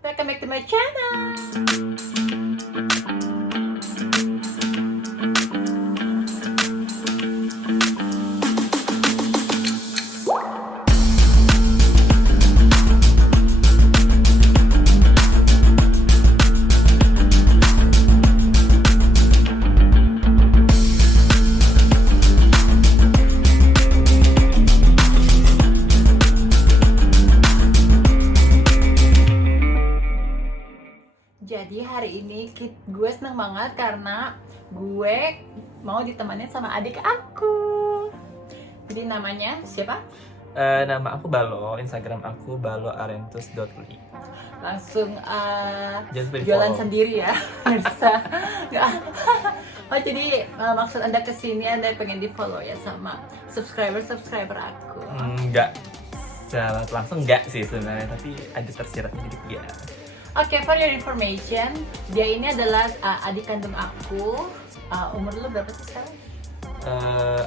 Welcome back to my channel. Jadi hari ini gue seneng banget karena gue mau ditemenin sama adik aku. Jadi namanya siapa? Nama aku Balo, Instagram aku baloarentus.li. Langsung Just jualan sendiri ya, bisa. Oh jadi maksud anda kesini anda pengen di follow ya sama subscriber aku. Enggak, secara langsung enggak sih sebenarnya, tapi ada tersiratnya dikit ya. Oke, for your information, dia ini adalah adik kandung aku. Umur lu berapa sih sekarang?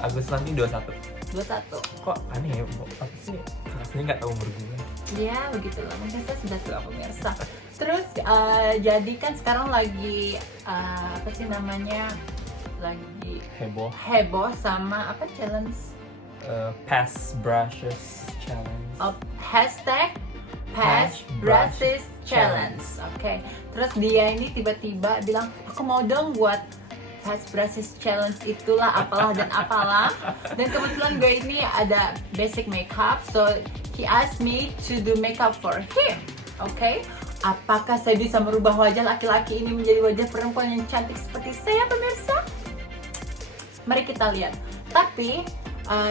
Agustus nanti 21. 21. Kok aneh ya, apa sih? Rasanya nggak tahu umur gue. Ya begitulah, mungkin saya sudah tua pemirsa. Terus jadi kan sekarang lagi apa sih namanya, lagi heboh sama apa challenge? Pass brushes challenge. Hashtag Pass Brushes Challenge. Oke. Terus dia ini tiba-tiba bilang, aku mau dong buat Pass Brushes Challenge itulah apalah dan apalah. Dan kebetulan gue ini ada basic makeup, so he asked me to do makeup for him. Oke. Apakah saya bisa merubah wajah laki-laki ini menjadi wajah perempuan yang cantik seperti saya, pemirsa? Mari kita lihat. Tapi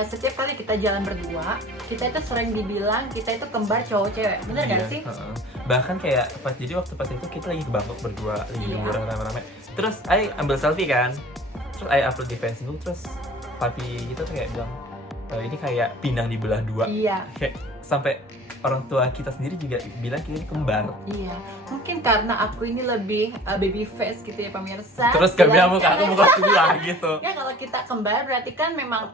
setiap kali kita jalan berdua, kita itu sering dibilang kita itu kembar cowok cewek, bener gak sih? Bahkan kayak waktu itu kita lagi ke Bangkok berdua, lagi liburan rame-rame. Terus I ambil selfie kan, terus I upload di Facebook, terus papi kita tuh kayak bilang ini kayak pinang dibelah dua. Iya. Kayak sampai orang tua kita sendiri juga bilang kita ini kembar. Iya, mungkin karena aku ini lebih baby face gitu ya pemirsa. Terus gak bilang muka kedua gitu. Ya kalau kita kembar berarti kan memang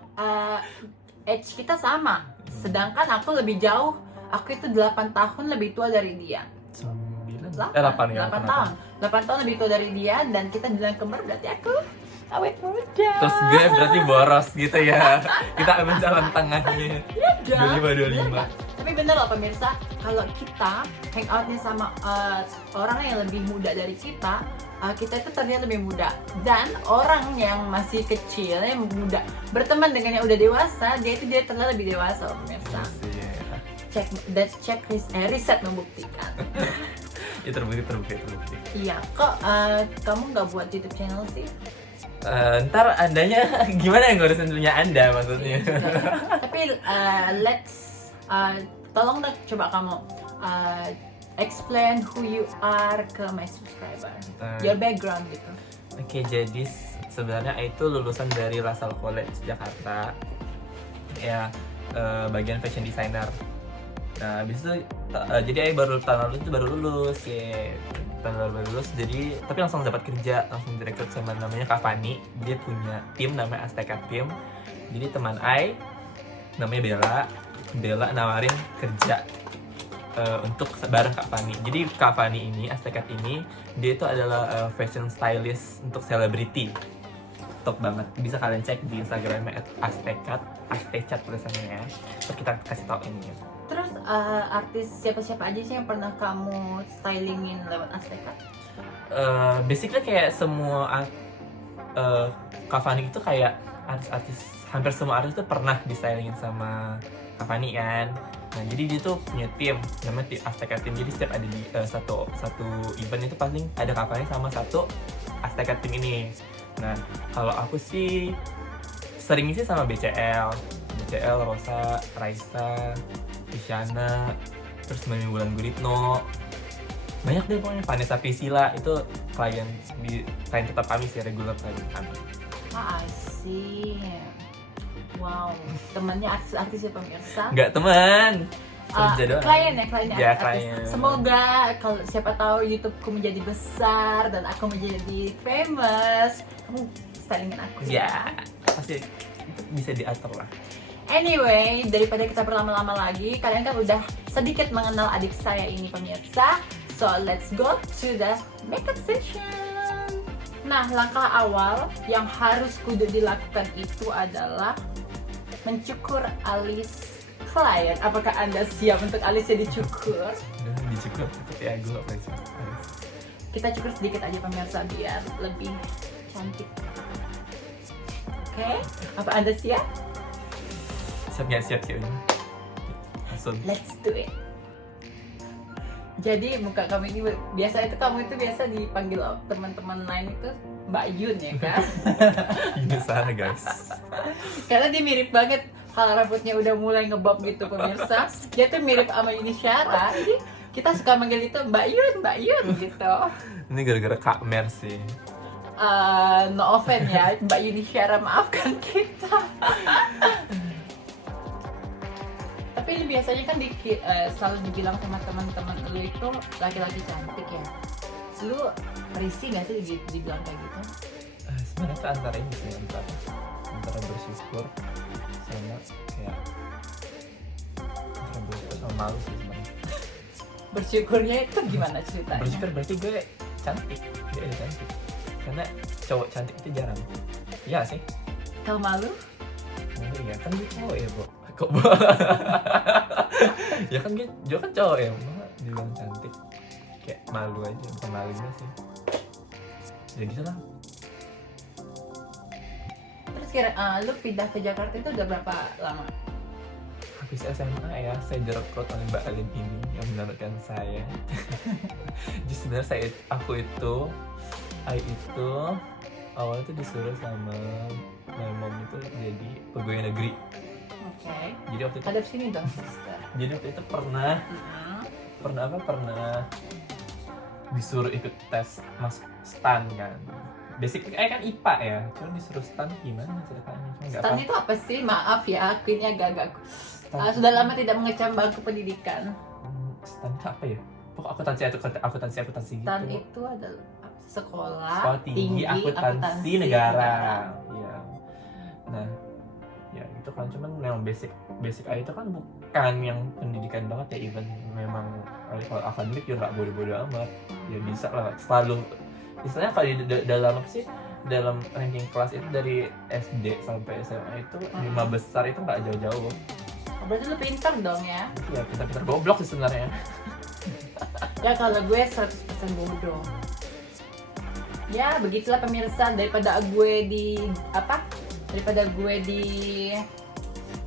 age kita sama. Sedangkan aku lebih jauh, aku itu 8 tahun lebih tua dari dia. 8 tahun. 8 tahun lebih tua dari dia dan kita bilang kembar berarti aku awet muda. Terus gue berarti boros gitu ya. Kita ambil jalan tengahnya. Iya, 25. Tapi bener loh pemirsa, kalau kita hangoutnya sama orang yang lebih muda dari kita, kita itu terlihat lebih muda. Dan orang yang masih kecil, yang muda, berteman dengan yang udah dewasa, dia terlihat lebih dewasa loh pemirsa. Cek riset membuktikan. Ya terbukti. Iya, kok kamu nggak buat YouTube channel sih? Ntar andanya gimana yang ngurusin punya anda maksudnya? Tapi tolong deh coba kamu explain who you are ke my subscriber, your background gitu. Oke, jadi sebenarnya itu lulusan dari LaSalle College Jakarta, ya bagian fashion designer. Nah, habis itu jadi baru tahun lalu itu baru lulus ya. Baru lulus, jadi tapi langsung dapat kerja, langsung direkrut sama namanya Kak Fani. Dia punya tim namanya Azteca Team. Jadi teman namanya Bella nawarin kerja untuk bareng Kak Fani. Jadi Kak Fani ini, Azteca ini, dia itu adalah fashion stylist untuk selebriti. Top banget. Bisa kalian cek di Instagramnya @aztecat tulisannya ya. Terus kita kasih tau ini. Terus artis siapa-siapa aja sih yang pernah kamu stylingin lewat Azteca? Basically kayak semua Kak Fani itu kayak artis-artis, hampir semua artis itu pernah di stylingin sama Kak Fani kan. Nah jadi dia tuh punya tim namanya Azteca Team. Jadi setiap ada di satu event itu pasti ada Kak Fani sama satu Azteca Team ini. Nah kalau aku sih sering sih sama BCL, Rosa, Raisa, Isyana, terus Mami Wulan Guritno, banyak deh pokoknya. Vanessa Priscilla itu klien tetap kami sih, regular klien kami. I see. Wow, temannya artis-artis ya pemirsa? Nggak teman, klien ya. Klien. Semoga kalau siapa tahu YouTubeku menjadi besar dan aku menjadi famous, kamu stylingin aku ya. Pasti itu bisa diatur lah. Anyway, daripada kita berlama-lama lagi, kalian kan udah sedikit mengenal adik saya ini pemirsa. So let's go to the makeup session. Nah, langkah awal yang harus kudu dilakukan itu adalah mencukur alis klien. Apakah Anda siap untuk alisnya dicukur? Dicukur tapi aku nggak bisa. Kita cukur sedikit aja pemirsa biar lebih cantik. Oke, apa Anda siap? Siap sih ini. Langsung. Let's do it. Jadi muka kamu ini biasa dipanggil teman-teman lain itu Mbak Yun ya kan? Ini salah guys. Karena dia mirip banget, kalau rambutnya udah mulai ngebob gitu pemirsa. Dia tuh mirip sama Yuni Syara. Jadi kita suka manggil itu Mbak Yun gitu. Ini gara-gara Kak Mer sih. No offense ya, Mbak Yuni Syara, maafkan kita. Tapi ini biasanya kan selalu dibilang sama teman-teman lu itu laki-laki cantik ya. Lu risih gak sih dibilang kayak gitu? Sebenarnya tuh antara ini sih, antara bersyukur sama kayak antara bersyukur sama malu sih sebenarnya. Bersyukurnya itu gimana ceritanya? Bersyukur berarti gue cantik, dia udah cantik. Karena cowok cantik itu jarang. Iya sih. Kalau malu? Oh iya kan gue cowok ya, Bo. Kok Bo? Ya kan dia kan cowok ya, masa dibilang cantik. Kayak malu aja, bukan malunya sih. Ya gitu lah. Terus lu pindah ke Jakarta itu udah berapa lama? Habis SMA ya, saya direkrut oleh Mbak Alim ini yang menurutkan saya. Jadi sebenarnya aku itu awalnya tuh disuruh sama my mom itu jadi pegawai negeri. Oke. Jadi waktu itu Hadap sini dong, sister. Jadi waktu itu pernah disuruh ikut tes mas stan kan. Basic kan IPA ya, cuma disuruh stan gimana ceritanya? Stan itu apa sih? Maaf ya, aku ini agak sudah lama tidak mengecam bangku pendidikan. Stan itu apa ya? Pokok akuntansi Stan gitu. itu adalah sekolah tinggi akuntansi negara. Iya. Nah, ya itu kan cuman memang basic aja itu kan bukan yang pendidikan banget ya, even memang kalau akademik juga nggak bodoh-bodoh amat. Ya bisa lah, selalu istilahnya kalau dalam apa sih, dalam ranking kelas itu dari SD sampai SMA itu 5 besar itu nggak jauh-jauh. Berarti lu pintar dong ya? Ya pintar goblok sih sebenarnya. Ya kalau gue 100% bodoh. Ya begitulah pemirsa, daripada gue di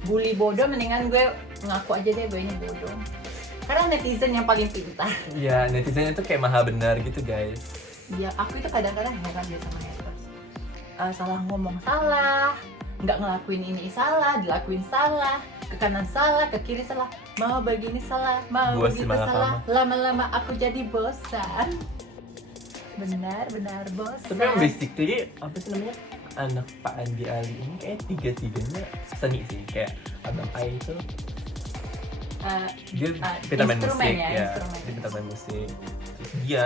bully bodoh, mendingan gue ngaku aja deh gue ini bodoh. Karena netizen yang paling pintar. Iya, netizen itu kayak maha benar gitu guys. Ya aku itu kadang-kadang heran dia sama haters. Salah ngomong salah, nggak ngelakuin ini salah, dilakuin salah, ke kanan salah, ke kiri salah, mau begini salah, mau begitu salah. Lama-lama aku jadi bosan. Benar bosan. Tapi yang basically apa sih namanya, anak Pak Andi Ali ini kayak tiga-tiganya seni sih. Kayak Abang Ai itu dia pintar main musik ya, dia pintar main musik. Terus dia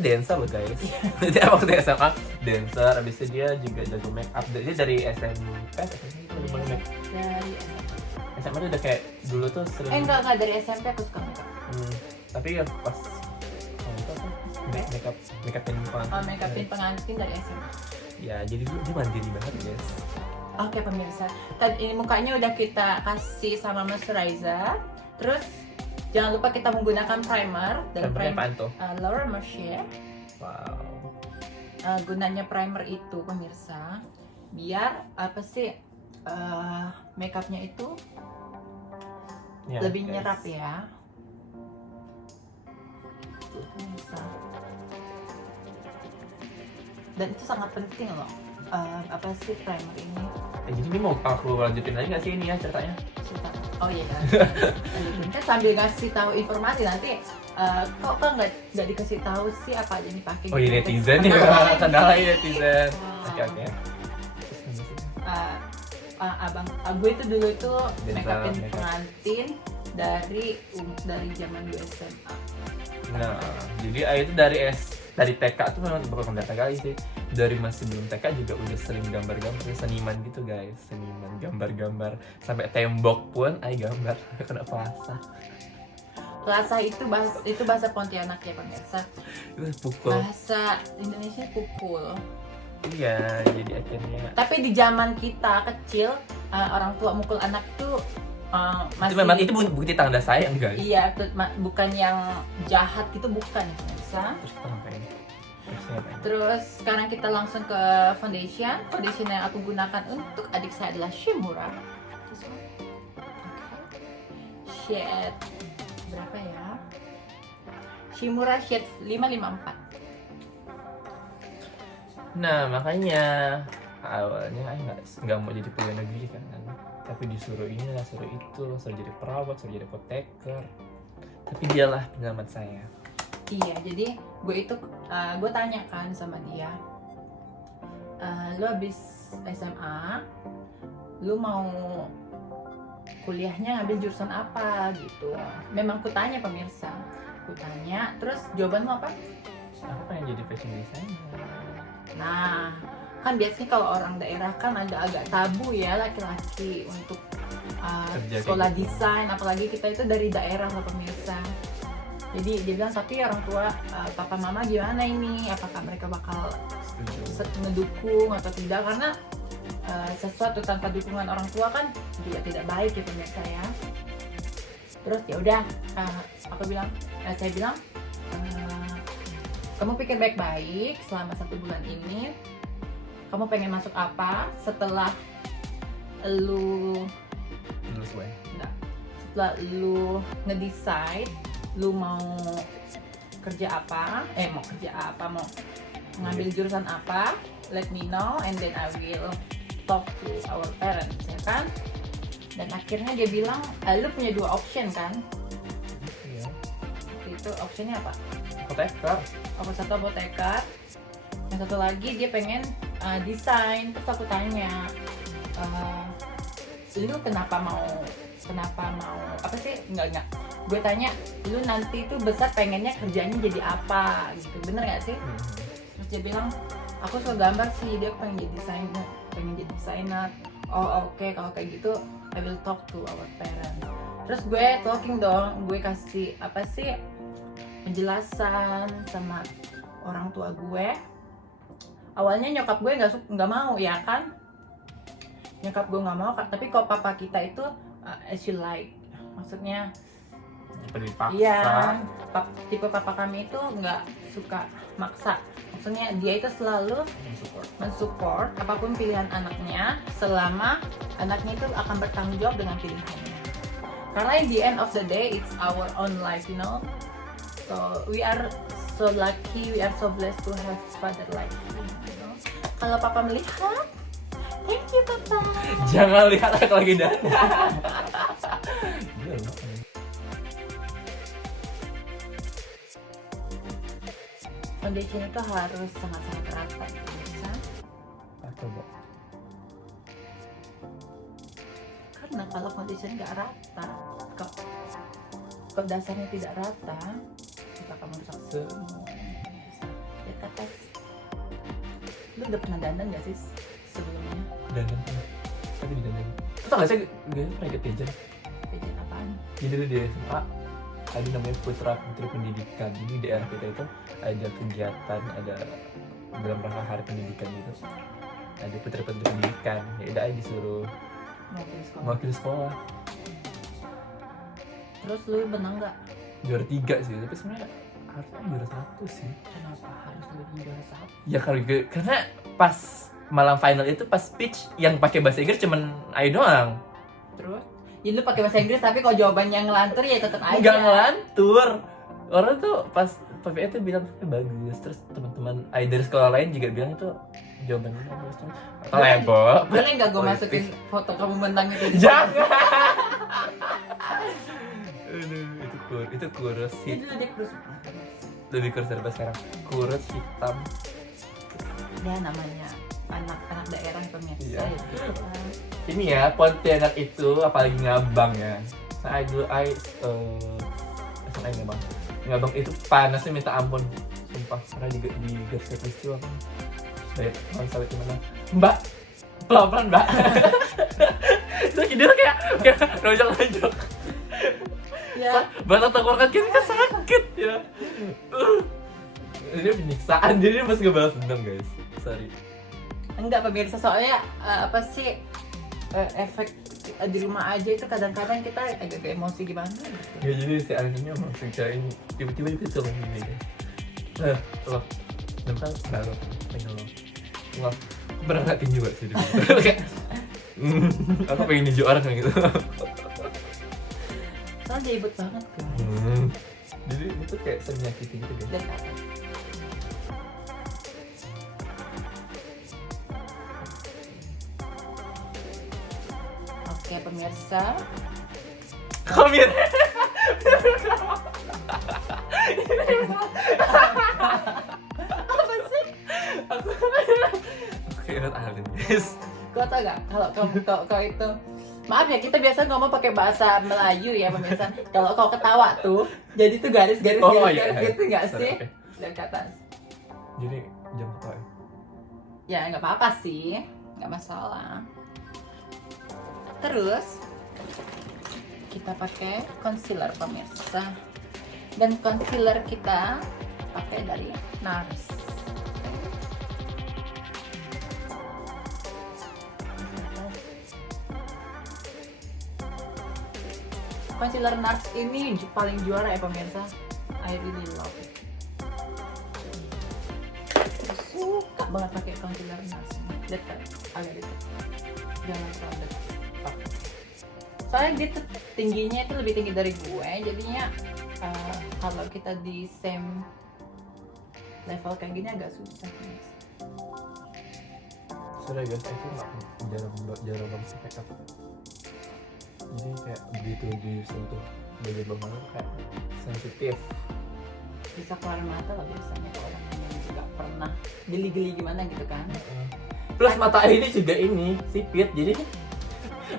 dancer loh guys. Dia waktu SMA dancer, abis itu dia juga jago make up. Dia dari SMP itu udah mulai dari SMA tuh udah kayak dulu tuh sering. Enggak dari SMP aku suka make up. Tapi ya pas make upin pengantin. Make upin pengantin dari SMA. Ya jadi dia mandiri banget guys. Oke pemirsa, tadi ini mukanya udah kita kasih sama moisturizer. Terus jangan lupa kita menggunakan primer dan apaan tuh? Laura Mercier. Wow. Gunanya primer itu pemirsa, biar apa sih makeupnya itu Ya, lebih guys. nyerap ya. Pemirsa. Dan itu sangat penting loh. Apa sih primer ini? Jadi ini mau aku lanjutin lagi nggak sih ini ya ceritanya? Oh iya kan. Kan sambil ngasih tahu informasi nanti kok nggak dikasih tahu sih apa aja dipakai. Oh iya netizen ya, kendala ya netizen. Oke. Gue itu dulu itu Dancer, make upin make up. pengantin dari zaman gue SMA. Nah, jadi Ai itu dari TK tuh memang bukan dari TK sih. Dari masih belum TK juga udah sering gambar-gambar, seniman gitu guys, seniman gambar-gambar sampai tembok pun Ai gambar kena puasa. Kelasa itu bahasa Pontianak ya pemirsa. Itu pukul. Bahasa Indonesia pukul. Iya, jadi akhirnya Tapi di zaman kita kecil, orang tua mukul anak itu masih. itu memang itu bukti tanda sayang guys. Iya, bukan yang jahat gitu, bukan ya pemirsa. Terus kita ngapain? Terus sekarang kita langsung ke foundation. Foundation yang aku gunakan untuk adik saya adalah Shimura. Shade berapa ya? Shimura shade 554. Nah makanya awalnya nggak mau jadi pegawai negeri kan, tapi disuruh inilah suruh itu, suruh jadi perawat, suruh jadi apoteker, tapi dialah penyelamat saya. Iya, jadi gue tanya kan sama dia, lu habis SMA, lu mau kuliahnya ngambil jurusan apa gitu. Memang ku tanya pemirsa, terus jawaban lu apa? Aku pengen jadi fashion designer. Nah, kan biasanya kalau orang daerah kan agak tabu ya laki-laki untuk sekolah gitu. desain, apalagi kita itu dari daerah loh pemirsa. Jadi dia bilang, tapi orang tua papa mama gimana ini? Apakah mereka bakal ngedukung atau tidak? Karena sesuatu tanpa dukungan orang tua kan juga tidak baik ya pemirsa ya. Terus ya udah, saya bilang, kamu pikir baik-baik selama 1 bulan ini. Kamu pengen masuk apa setelah lu ngedesain lu mau kerja apa, mau ngambil jurusan apa, let me know and then I will talk to our parents, ya kan? Dan akhirnya dia bilang, lu punya 2 option kan? Iya. Itu optionnya apa? Apoteker. Satu apoteker, yang satu lagi dia pengen desain. Terus aku tanya, lu kenapa mau apa sih? Enggak, gue tanya, lu nanti tuh besar pengennya kerjanya jadi apa gitu, bener gak sih? Terus dia bilang, aku suka gambar sih, dia pengen jadi desainer. Oh oke, kalau kayak gitu I will talk to our parents. Terus gue talking dong, gue kasih penjelasan sama orang tua gue. Awalnya nyokap gue nggak mau ya kan, nyokap gue nggak mau, tapi kalau papa kita itu as you like, maksudnya Dipaksa. iya, tipe papa kami itu nggak suka maksa, maksudnya dia itu selalu mensupport apapun pilihan anaknya selama anaknya itu akan bertanggung jawab dengan pilihannya, karena in the end of the day it's our own life, you know. So we are so lucky, we are so blessed to have father like him, you know. Kalau papa melihat, thank you papa. Jangan lihat aku lagi dandan. Foundation itu harus sangat-sangat rata, bisa? Coba. Karena kalau foundation nggak rata, kalau dasarnya tidak rata, kita akan merusak semua. Ya kata, lu udah pernah dandan nggak sih sebelumnya? Dandan kan? Tapi di dandan. Tuh nggak sih? Gue pernah ikut pageant. Pageant apaan? Jadi dulu di SMA ada namanya Putra Putri Pendidikan. Jadi di daerah kita itu ada kegiatan, ada dalam rangka Hari Pendidikan gitu. Ada Putri Putri Pendidikan. Ya udah aja disuruh mewakili sekolah. Terus lu menang nggak? Juara 3 sih, tapi sebenarnya harusnya juara 1 sih. Kenapa harus lu juara 1? Ya karena pas malam final itu pas speech yang pakai bahasa Inggris cuman Ayu doang. Terus? Ya lu pakai bahasa Inggris tapi kalau jawabannya ngelantur ya tetap aja. Enggak ngelantur. Orang tuh pas PPE tuh bilang bagus. Terus teman-teman dari sekolah lain juga bilang itu jawabannya bagus. Atau lebo. Boleh nggak gue masukin foto kamu menang itu? Jangan. Aduh, itu kurus sih. Itu dia kurus. Lebih kurus daripada sekarang. Kurus hitam. Ya namanya anak-anak daerah pemirsa. Iya. Ya. Ini ya Pontianak itu apalagi Ngabang ya. Saya dulu Ngabang itu panasnya minta ampun, sumpah, karena di garis peristiwa kan. Saya sawit gimana? Mbak, pelan-pelan Mbak. Terus dia kayak nonjok-nonjok. Ya. Batas tenggorokan kirinya sakit ya. Ini penyiksaan, jadi dia masih ngebalas dendam guys. Sorry. Enggak pemirsa, soalnya apa sih efek di rumah aja itu kadang-kadang kita agak emosi gimana gitu. Ya jadi si anehnya langsung cariin tiba-tiba dia turun gini guys. Loh, bentar, baru pengen lo. Wah, aku pernah ngeliat tinju gak sih? Kayak, aku pengen ninju orang kayak gitu. Soalnya ribet banget kan. Jadi itu kayak sering nyakiti gitu guys. Dan apa? Oke pemirsa, Kok mirip? apa sih? Aku kayak Alin guys. Kau tau gak kalau kau itu, maaf ya kita biasa ngomong pakai bahasa Melayu ya pemirsa. Kalau kau ketawa tuh, jadi tuh garis-garis Oh, garis, iya, garis iya. gitu nggak Sorry, sih? oke. Dan ke atas. Jadi jam apa ya? Ya nggak apa-apa sih, nggak masalah. Terus kita pakai concealer pemirsa, dan concealer kita pakai dari NARS. Concealer NARS ini paling juara ya pemirsa. I really love it. Suka banget pakai concealer NARS. Dekat, agak dekat. Jangan terlalu dekat. Soalnya dia tuh tingginya itu lebih tinggi dari gue, jadinya kalau kita di same level kayak gini agak susah. Sorry guys, aku nggak jarang banget make up. Jadi kayak begitu disentuh bagian bawah mata kayak sensitif. Bisa keluar mata lah biasanya kalau orang yang juga pernah geli-geli gimana gitu kan. Plus mata ini juga ini sipit, jadi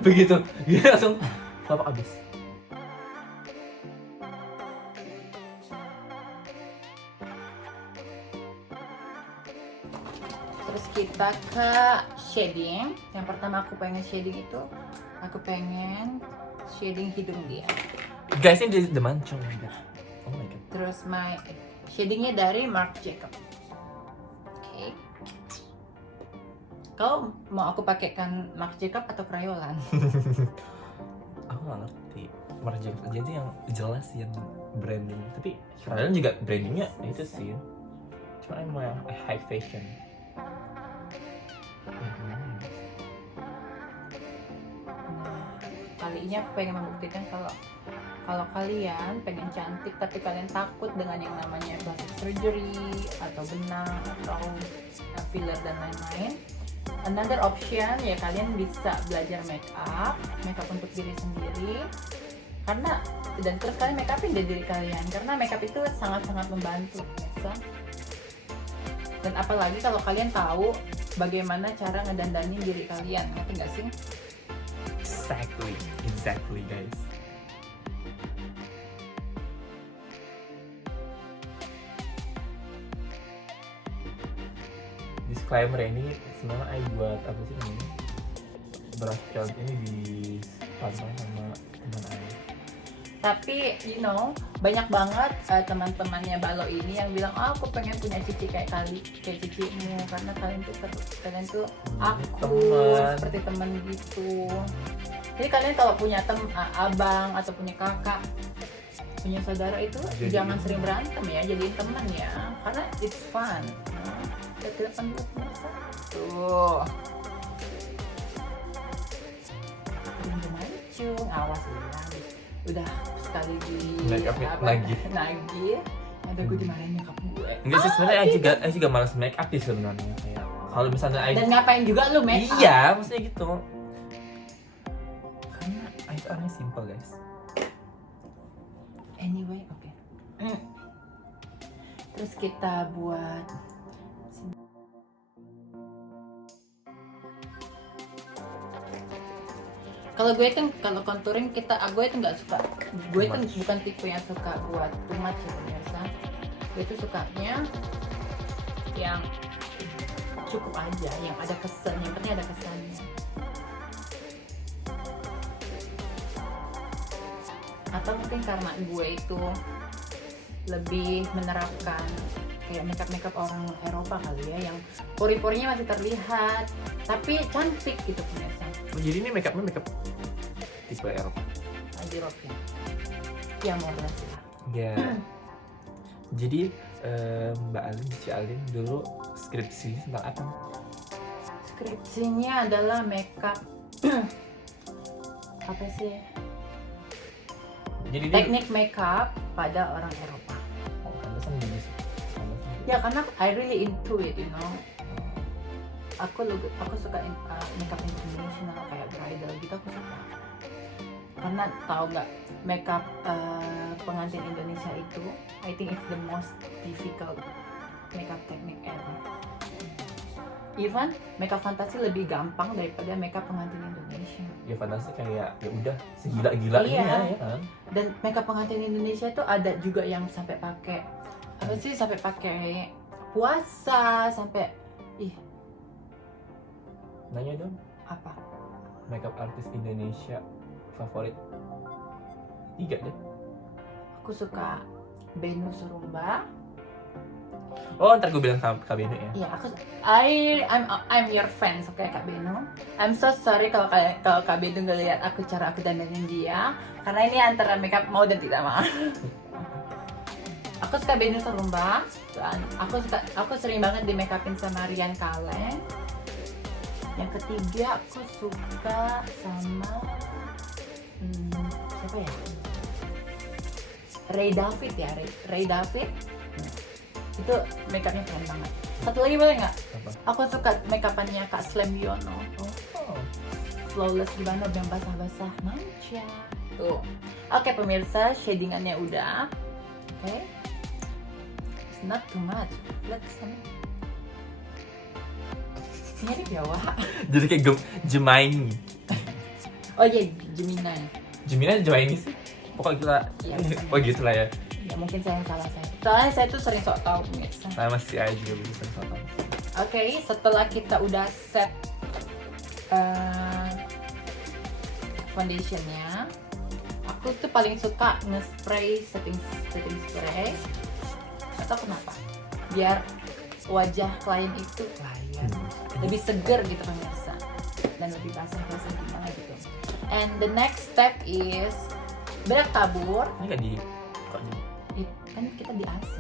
begitu dia langsung kelapa abis. Terus kita ke shading. Yang pertama aku pengen shading itu, aku pengen shading hidung dia. Guys, ini the mancung. Oh my god. Terus shadingnya dari Marc Jacob. Oke. Kau mau aku pakaikan Marc Jacob atau Crayolan? Aku nggak ngerti. Marjek aja itu yang jelas yang branding. Tapi kalian juga brandingnya itu sih. Cuma emang yang high fashion. Kali ini aku pengen membuktikan kalau kalian pengen cantik tapi kalian takut dengan yang namanya plastic surgery atau benang atau filler dan lain-lain. Another option ya kalian bisa belajar make up untuk diri sendiri. Karena dan terus kalian make upin diri kalian karena make up itu sangat-sangat membantu ya. Dan apalagi kalau kalian tahu bagaimana cara ngedandani diri kalian, ngerti nggak sih? Exactly guys. Disclaimer ini sebenarnya I buat apa sih namanya? Brush challenge ini di pantang sama teman I. Tapi banyak banget teman-temannya Balo ini yang bilang, aku pengen punya cici kayak cicimu karena kalian tuh aku Teman. seperti teman gitu. Jadi kalian kalau punya abang atau punya kakak, punya saudara itu jangan sering berantem ya, jadiin teman ya, karena it's fun. Kita telepon dulu pemirsa. Tuh. Mancung, awas udah sekali nagih. Ada gue dimarahin nyokap gue. Enggak sih sebenarnya I juga malas make up sih sebenarnya kayak. Kalau misalnya I Dan ngapain juga lu make up? Iya, maksudnya gitu. Karena I itu orangnya simple guys. Anyway, oke. Terus kita buat kalau gue itu kalau contouring gue itu nggak suka, gue itu bukan tipe yang suka buat too much ya pemirsa. Gue itu sukanya yang cukup aja, yang ada kesan, yang penting ada kesannya. atau mungkin karena gue itu lebih menerapkan kayak makeup orang Eropa kali ya, yang pori-porinya masih terlihat tapi cantik gitu pemirsa. Oh, jadi ini makeup tipe Eropa. European ya, more or less lah. Ya. Jadi Mbak Alin, Cici Alin dulu skripsi tentang apa? Skripsinya adalah makeup apa sih? Jadi Teknik makeup pada orang Eropa. Oh, pantesan bagus. Ya karena I really into it, you know. Aku suka makeup international kayak bridal gitu, aku suka. Karena tahu nggak, makeup pengantin Indonesia itu I think it's the most difficult makeup technique ever. Even makeup fantasi lebih gampang daripada makeup pengantin Indonesia. Ya fantasi kayak ya udah segila-gilanya Iya. ya kan. Dan makeup pengantin Indonesia itu ada juga yang sampai pakai apa sih, sampai pakai puasa, sampai Nanya dong, apa? makeup artis Indonesia favorit 3 deh. Aku suka Benu Surumba. Oh, ntar gue bilang Kak Benu ya. Iya, I'm your fans, oke Kak Benu. I'm so sorry kalau Kak Benu ngeliat cara aku dandanin dia, karena ini antara makeup mau dan tidak mau. Aku suka Benu Surumba, dan aku sering banget di make upin sama Rian Kaleng. Yang ketiga aku suka sama siapa ya? Ray David ya, Ray David. Itu make upnya keren banget. Satu lagi boleh nggak? Apa? Aku suka make upannya Kak Slam Yono. Oh. Flawless gimana, yang basah-basah manja. Tuh. Oke pemirsa, shadingannya udah. Oke. It's not too much. Lihat kesana. Mirip ya, Wak. Jadi kayak Gemini. Oh iya, Gemini. Gemini sih. Pokoknya Iya, oh gitu lah ya. Ya mungkin saya yang salah saya. Soalnya saya tuh sering sok tahu pemirsa. Sama si Ai juga bisa sama. Oke, setelah kita udah set foundationnya, aku tuh paling suka nge-spray setting spray. Atau kenapa? Biar wajah klien itu lebih seger gitu pemirsa, dan lebih basah-basah gimana gitu. And the next step is bedak tabur. Ini kan kok di Kan kita di AC.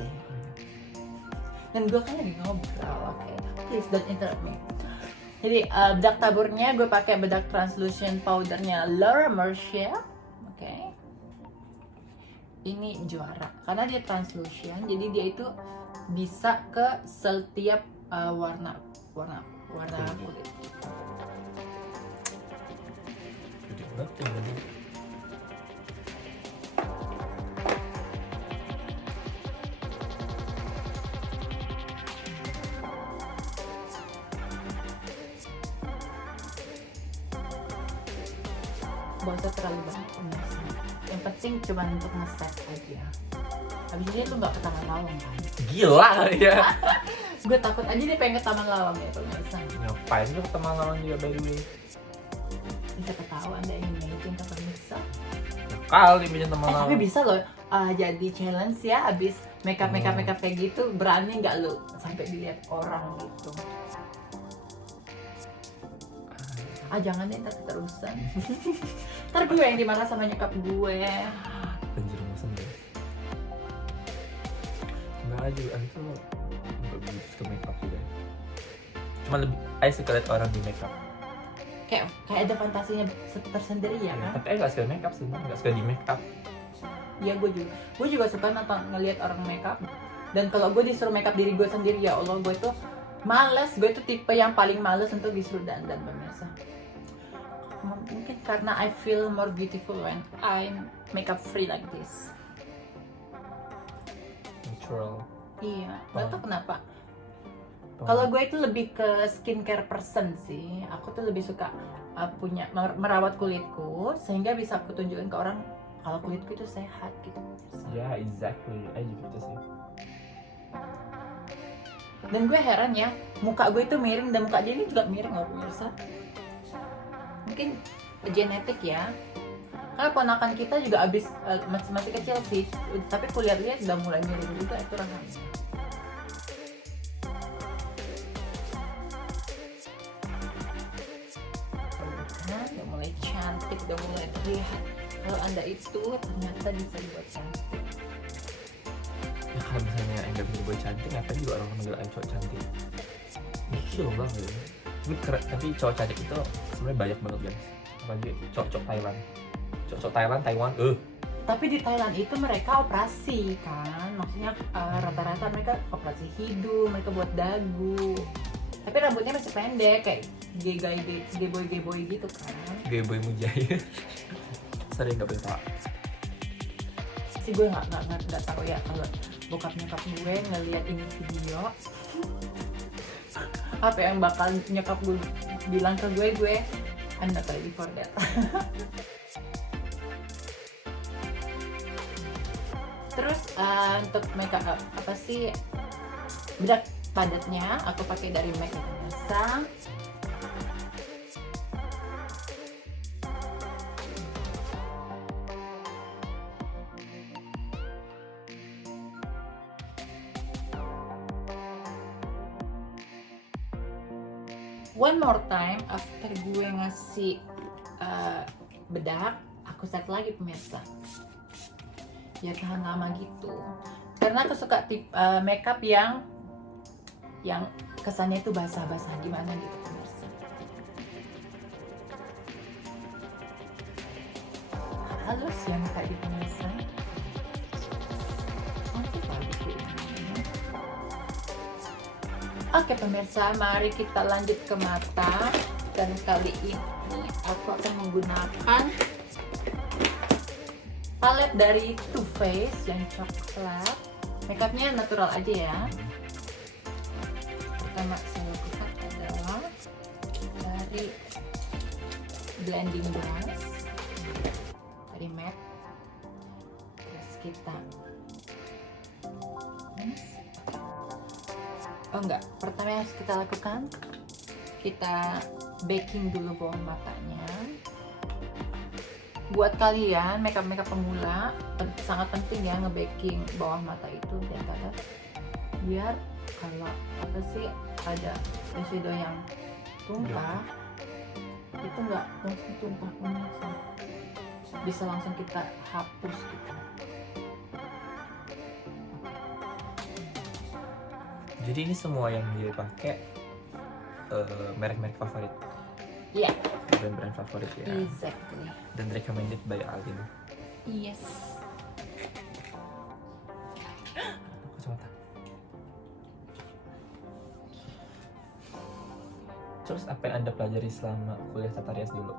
Dan gue kan lagi ngobrol, oke. Please don't interrupt me. Jadi bedak taburnya gue pakai bedak translucent powdernya Laura Mercier, oke. Ini juara karena dia translucent, jadi dia itu bisa ke setiap warna kulit. gede banget ya tadi. Gak usah terlalu banyak pemirsa. Yang penting cuma untuk nge-set aja. Habis ini lu gak ke Taman Lawang kan? Gila ya. Gue takut aja dia pengen ke Taman Lawang ya pemirsa. Ngapain lu ke Taman Lawang juga by the way? Siapa tahu Anda ingin imagine ke pemirsa. Kali punya Taman Lawang. Tapi bisa loh jadi challenge ya, abis make up kayak gitu, berani nggak lo sampai dilihat orang gitu? Jangan deh, ntar keterusan. Ntar gue yang dimarah sama nyokap gue. Penjerumusan guys. Enggak aja, itu nggak begitu ke makeup juga. Cuma lebih, Ayo suka lihat orang di makeup. Kayak ada fantasinya tersendiri ya kan? Tapi Ayo nggak suka makeup sih, nggak suka di makeup. Ya gue juga suka nonton ngelihat orang makeup. Dan kalau gue disuruh makeup diri gue sendiri, ya Allah, gue tuh males. Gue tuh tipe yang paling males untuk disuruh dandan pemirsa. Mungkin karena I feel more beautiful when I'm makeup free like this. Natural. Iya, gak tau kenapa. Kalau gue itu lebih ke skincare person sih. Aku tuh lebih suka punya merawat kulitku sehingga bisa aku tunjukin ke orang kalau kulitku itu sehat gitu. Ya, exactly. Ayo gitu sih. Dan gue heran ya, muka gue itu miring dan muka dia ini juga miring loh pemirsa. Mungkin genetik ya. Karena ponakan kita juga abis masih kecil sih, tapi kulihat-lihat udah mulai miring juga itu rasanya. Nah, udah mulai cantik, udah mulai terlihat kalau Anda itu ternyata bisa dibuat cantik. Ya kalau misalnya enggak bisa buat cantik, ngapain juga orang manggil Aing cowok cantik? Gila banget ya. Tapi cowok cantik itu sebenarnya banyak banget guys. Apalagi cowok Thailand. Cowok Thailand, Taiwan, Tapi di Thailand itu mereka operasi kan, maksudnya rata-rata mereka operasi hidung, mereka buat dagu. Tapi rambutnya masih pendek kayak gay boy gitu kan. Gay boy mujahid. Sering nggak boleh tahu. Sih gue nggak tahu ya kalau bokap nyokap gue ngelihat ini video apa yang bakal nyokap gue bilang ke gue I'm not ready for that. Terus untuk makeup apa sih bedak padatnya aku pakai dari MAC biasa. One more time after gue ngasih bedak, aku set lagi pemirsa. Ya tahan lama gitu. Karena aku suka makeup yang kesannya itu basah-basah gimana gitu pemirsa. Halus ya muka di pemirsa. Oke pemirsa, mari kita lanjut ke mata. Dan kali ini aku akan menggunakan palet dari Too Faced yang coklat. Makeupnya natural aja ya. Pertama saya lakukan adalah dari blending brush dari MAC. Terus kita pertama yang harus kita lakukan, kita baking dulu bawah matanya. Buat kalian makeup pemula sangat penting ya nge-baking bawah mata itu biar kalau apa sih ada eyeshadow yang tumpah itu nggak langsung tumpah pemirsa, bisa langsung kita hapus gitu. Jadi ini semua yang dia pakai merek-merek favorit. Iya. Brand-brand favorit ya. Exactly. Dan recommended by Alin. Yes. Kacamata. Terus apa yang Anda pelajari selama kuliah Tata Rias dulu?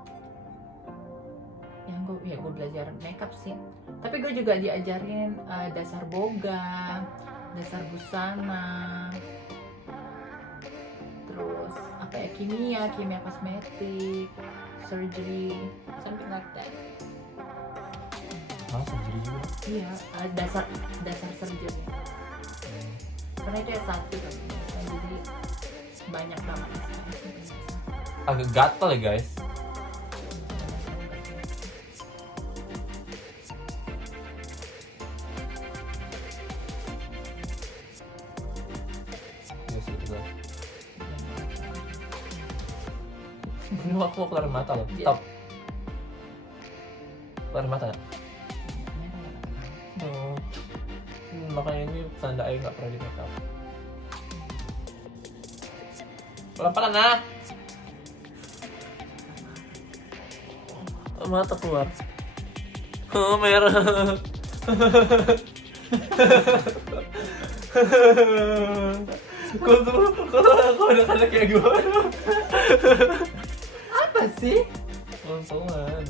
Yang gue belajar makeup sih. Tapi gue juga diajarin dasar boga, dasar busana, terus apa ya kimia kosmetik, surgery, something like that. Surgery juga? Iya, dasar surgery. Karena itu ya satu kan, jadi banyak banget. Agak gatel ya guys. Ini aku mau keluar mata loh. Stop. Keluar mata nggak? Makanya ini tanda Aing nggak pernah di makeup. Pelan-pelan nah. Mata keluar. Oh merah. Kok ada kata kayak gimana? Apa sih? Pelan-pelan.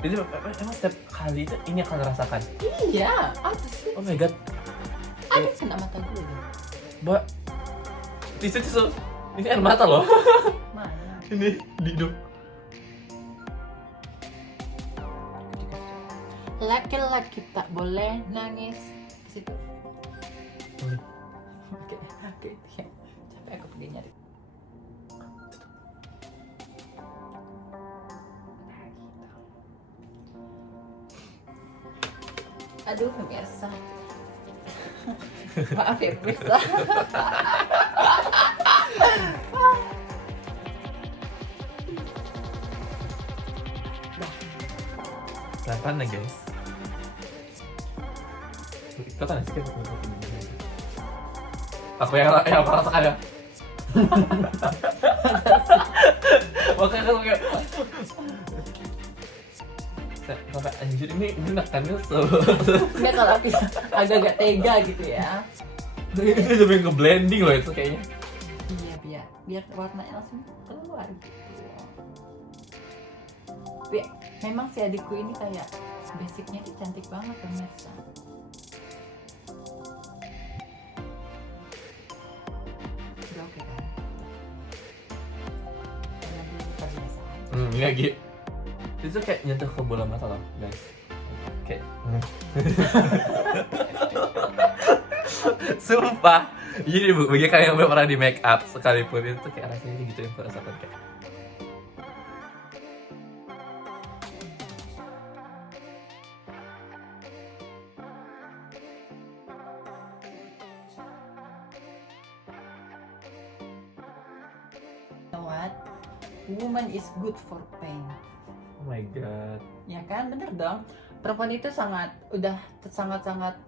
Jadi emang setiap kali itu ini akan rasakan. Iya, apa sih? Oh my god. Ada kena mata gue. Mbak, tisu. Ini air mata loh. Mana? Ini di hidung. Laki-laki tak boleh nangis. Ke situ. Oke, ya. Capek aku pergi nyari. Aduh pemirsa. Maaf ya pemirsa. Pelan-pelan ya guys. Kau tahu sih aku yang merasakan ya. Makanya kalau kayak sampai anjir ini nekannya Enggak, kalau aku agak-agak tega gitu ya. itu sampai ke blending loh itu kayaknya. Iya, biar warnanya langsung keluar gitu. Memang si adikku ini kayak basicnya tuh cantik banget pemirsa. Udah oke kan? Karena dia terbiasa aja. Ini lagi itu kayak nyentuh ke bola mata loh guys, kayak sumpah. Jadi bagi kalian yang belum pernah di make up sekalipun itu kayak rasanya gitu yang aku rasakan kayak. What? Woman is good for pain. Oh my god. Ya kan, bener dong. Perempuan itu udah sangat-sangat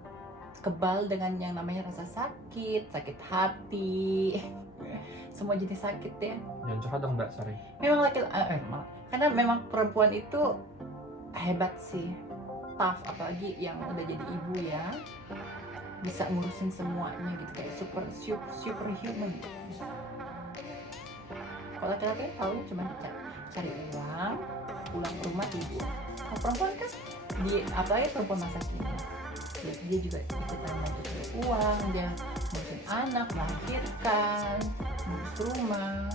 kebal dengan yang namanya rasa sakit hati, semua jenis sakit ya. Jangan curhat dong mbak, sorry. Memang karena memang perempuan itu hebat sih, tough, apalagi yang udah jadi ibu ya, bisa ngurusin semuanya gitu, kayak superhuman gitu. Kalau laki-laki tahu cuma cari uang, pulang ke rumah tidur. Kalau perempuan kan apalagi perempuan masa kini, dia juga ikutan bantu cari uang, dia ngurusin anak, melahirkan, ngurus rumah.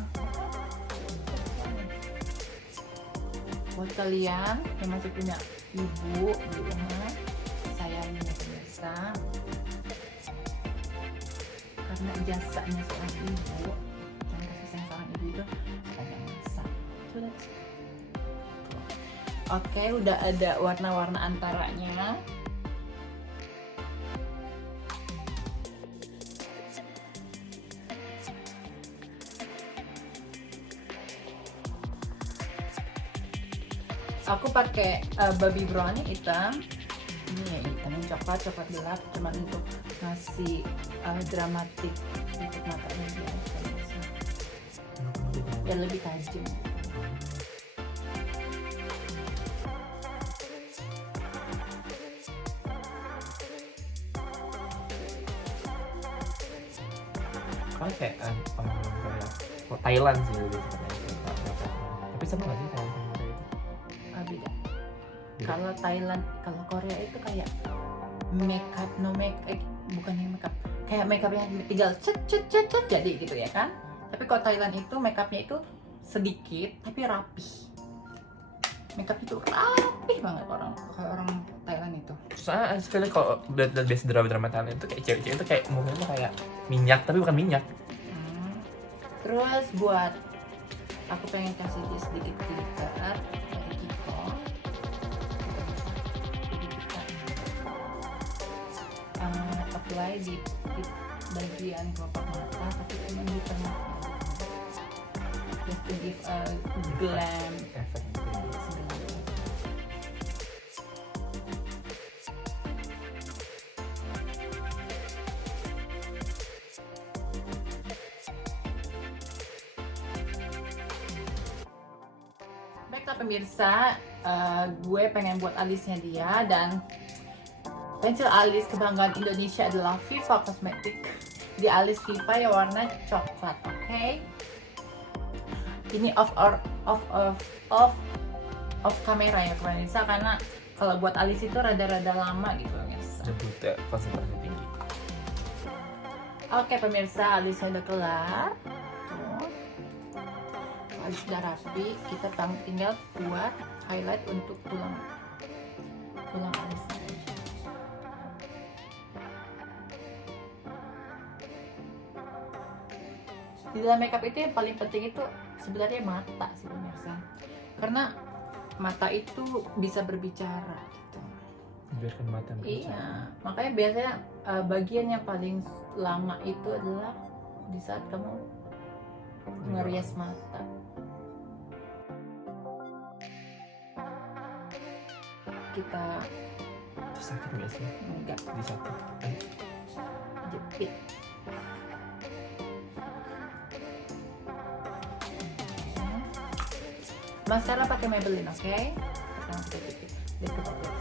Buat kalian yang masih punya ibu di rumah, sayangi ya pemirsa, karena jasanya seorang ibu dan kasih sayang seorang ibu itu banyak masa. Oke, udah ada warna-warna antaranya. Aku pakai baby brown hitam. Ini ya hitam, coklat gelap, cuma untuk ngasih dramatik untuk matanya dia. Ya lebih tajam. Kan kayak Thailand sih lebih tapi sama nggak sih Thailand sama Korea itu? Beda. Kalau Thailand, kalau Korea itu kayak makeup bukan makeup, kayak makeupnya tinggal cet jadi gitu ya kan. Tapi kalau Thailand itu makeupnya itu sedikit tapi rapi. Makeup itu rapi banget kayak orang Thailand itu. Soalnya sekali kalau udah biasa drama Thailand itu kayak cewek-cewek itu kayak mukanya tuh kayak minyak tapi bukan minyak. Terus buat aku pengen kasih dia sedikit glitter dari Kiko. Kita apply di bagian kelopak mata, tapi cuma di tengahnya, just to give a glam Efek. Baiklah pemirsa, gue pengen buat alisnya dia, dan pensil alis kebanggaan Indonesia adalah Viva Cosmetic. Di alis Viva ya warna coklat, oke? Ini off kamera ya pemirsa, karena kalau buat alis itu rada-rada lama gitu pemirsa. Jemputnya konsentrasi tinggi. Oke pemirsa, alisnya udah kelar. Tuh. Alis udah rapi, kita tinggal buat highlight untuk tulang alisnya aja. Di dalam makeup itu yang paling penting itu sebenarnya mata sih pemirsa, karena mata itu bisa berbicara gitu. biarkan mata berbicara. Iya, makanya biasanya bagian yang paling lama itu adalah di saat kamu ngerias mata. Kita Itu sakit nggak sih enggak di satu? jepit. Maskara pakai Maybelline, oke? Sekarang kita jepit. Lihat ke bawah.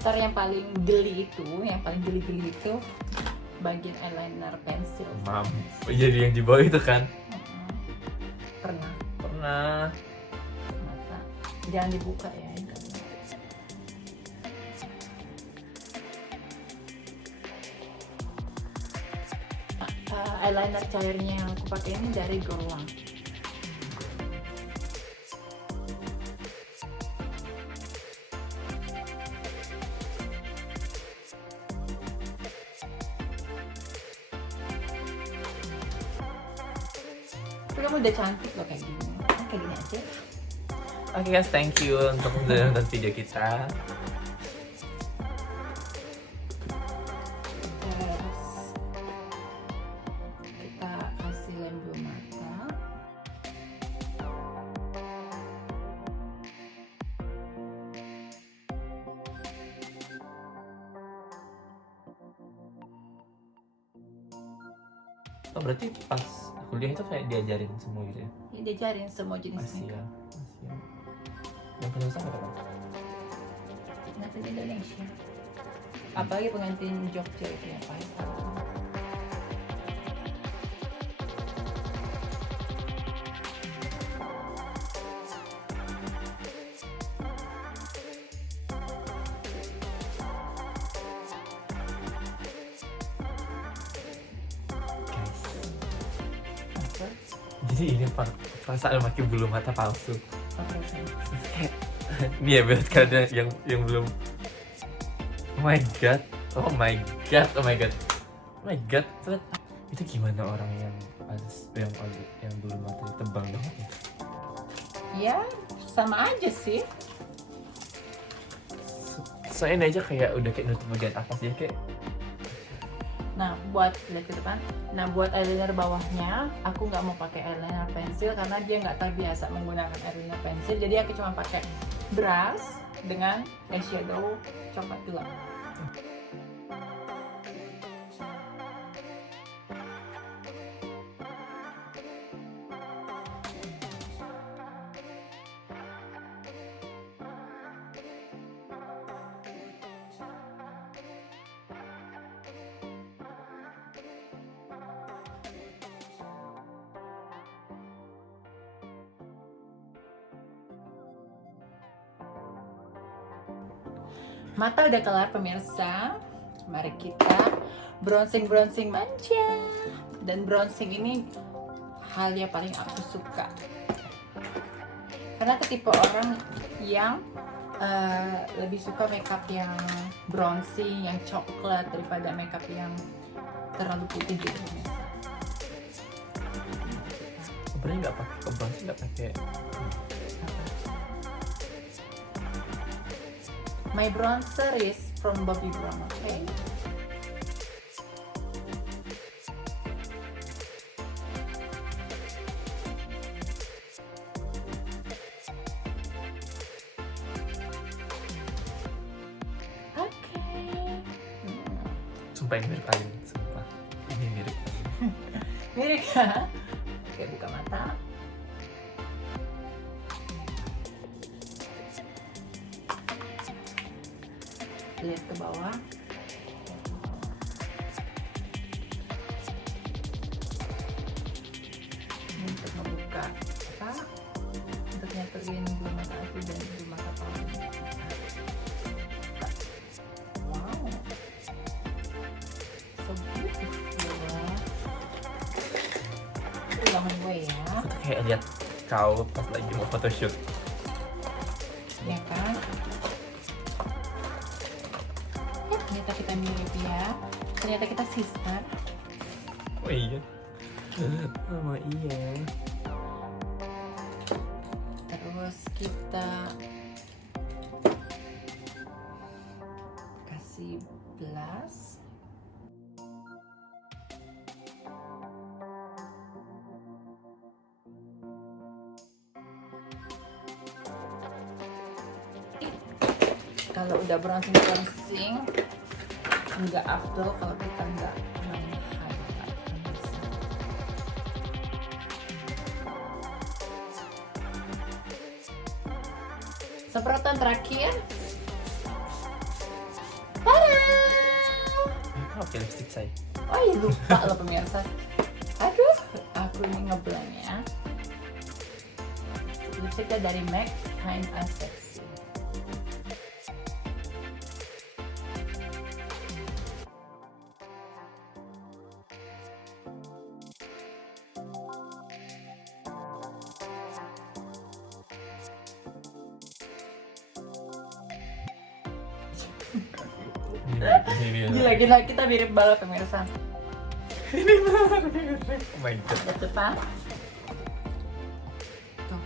Ntar yang paling geli itu bagian eyeliner pensil. Jadi yang di bawah itu kan? Pernah mata jangan dibuka ya. Eyeliner cairnya yang aku pakai ini dari Guerlain. Tapi kamu udah cantik loh kayak gini. Kayak gini aja. Oke guys, thank you untuk menonton video kita. Terus kita kasih lem bulu mata. Oh berarti pas kuliah itu kayak diajarin semua gitu ya? Ini diajarin semua jenis Asia. makeup. Yang penulisan apa kan? Pengantin Indonesia. Apalagi pengantin Jogja itu yang paling tahu. Guys, Apa? jadi ini perasaan pakai bulu mata palsu. Apa rasanya? Ini ya buat kalian yang belum. Oh my god. Terus, itu gimana orang yang bulu mata tebal banget ya? Ya, sama aja sih. Soalnya ini aja kayak udah kayak nutup bagian atas dia kayak. Nah, buat lihat ke depan. Nah, buat eyeliner bawahnya, aku nggak mau pakai eyeliner pensil karena dia nggak terbiasa menggunakan eyeliner pensil. Jadi aku cuma pakai brush dengan eyeshadow coklat gelap. Mata udah kelar pemirsa. Mari kita bronzing manja. Dan bronzing ini hal yang paling aku suka. Karena aku tipe orang yang lebih suka makeup yang bronzing, yang coklat daripada makeup yang terlalu putih gitu. Sebenarnya nggak pakai bronzing, nggak pakai. My bronzer is from Bobbi Brown, okay? Sumpah ini mirip Alin, sumpah. Ini mirip Alin. Mirip ya? Oke, buka mata. Lihat ke bawah. Ini untuk membuka apa? Untuk nyatuin bulu mata asli dan bulu mata palsu. Wow, so beautiful. Ulangan gue ya. Kayak lihat kau pas lagi mau photoshoot. Yang Ternyata kita mirip ya. Ternyata kita sister. Oh iya. Oh iya. Terus kita kasih blush. Kalau udah bronzing nggak afdol kalau kita nggak meng-highlight. Semprotan terakhir. Tada! Oke, lipstick saya. Oh iya, lupa loh pemirsa. Aduh, aku ini ngeblend ya. Lipstiknya dari MAC, Kinda Sexy. Gila, kita mirip banget pemirsa. Oh my god. Lihat depan. Tuh.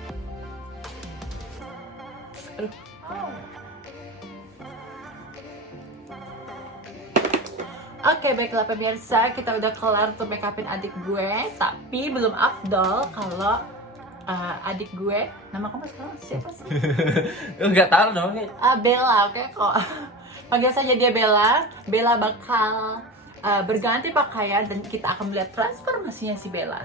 Aduh. Oke, baiklah pemirsa, kita udah kelar tuh make upin adik gue. Tapi belum afdol kalau adik gue, nama kamu sekarang siapa sih? Enggak tahu dong. Bella, oke kok. Panggil saja dia Bella. Bella bakal berganti pakaian dan kita akan melihat transformasinya si Bella.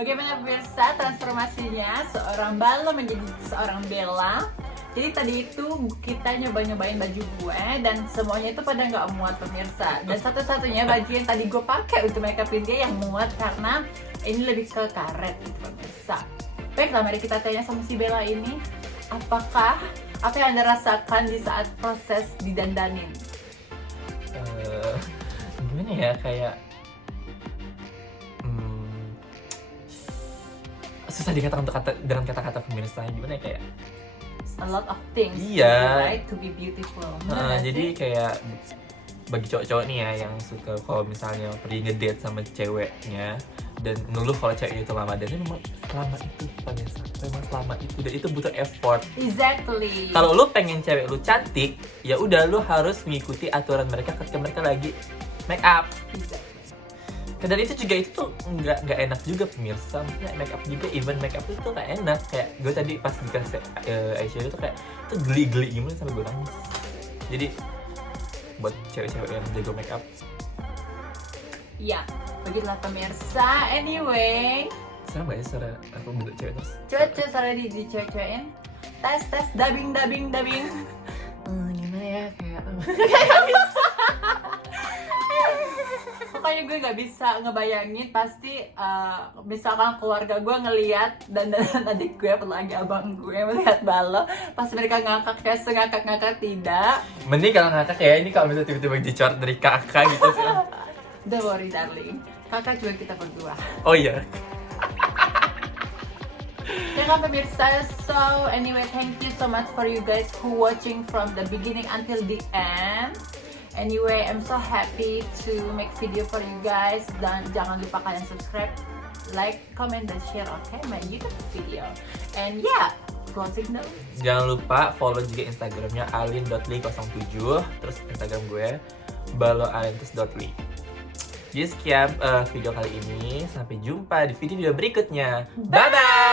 Bagaimana pemirsa transformasinya seorang Ballo menjadi seorang Bella? Jadi tadi itu kita nyobain baju gue dan semuanya itu pada nggak muat pemirsa. Dan satu-satunya baju yang tadi gue pakai untuk make upin dia yang muat karena ini lebih ke karet gitu pemirsa. Baiklah, mari kita tanya sama si Bella ini, apakah apa yang Anda rasakan di saat proses didandanin? Gimana ya, kayak susah dikatakan dengan kata-kata pemirsa. Gimana ya, kayak a lot of things iya, to be beautiful. Jadi kayak bagi cowok-cowok nih ya yang suka kalau misalnya pergi ngedate sama ceweknya dan ngeluh kalau cewek itu lama, dan memang selama itu pemirsa, memang selama itu, dan itu butuh effort. Exactly. Kalau lu pengen cewek lu cantik, ya udah lu harus mengikuti aturan mereka ketika mereka lagi make up. Exactly. Dan itu juga itu tuh nggak enak juga pemirsa, maksudnya make up juga, even make up itu tuh nggak enak. Kayak gue tadi pas dikasih eyeshadow tuh kayak itu geli-geli gimana sampai gue nangis. Jadi buat cewek-cewek yang jago make up, ya begitulah pemirsa. Anyway, sama ya suara aku bentuk cewek terus. coba cara dicewek-cewekin. Tes dubbing. Gimana ya, kayak pokoknya gue nggak bisa ngebayangin pasti misalkan keluarga gue ngelihat dan adik gue apalagi abang gue melihat Ballo pas mereka ngakak, kayak sengakak-ngakak tidak. Mending kalau ngakak ya ini, kalau misalnya tiba-tiba dicor dari kakak gitu sih. Don't worry darling, kakak juga kita berdua. Oh iya. Ya kan pemirsa, so anyway, thank you so much for you guys who watching from the beginning until the end. Anyway, I'm so happy to make video for you guys. Dan jangan lupa kalian subscribe, like, comment, dan share, okay, my YouTube video. And yeah, closing note. Jangan lupa follow juga Instagramnya alin.li07, terus Instagram gue balloalintus.li. Jadi sekian video kali ini, sampai jumpa di video berikutnya. Bye bye.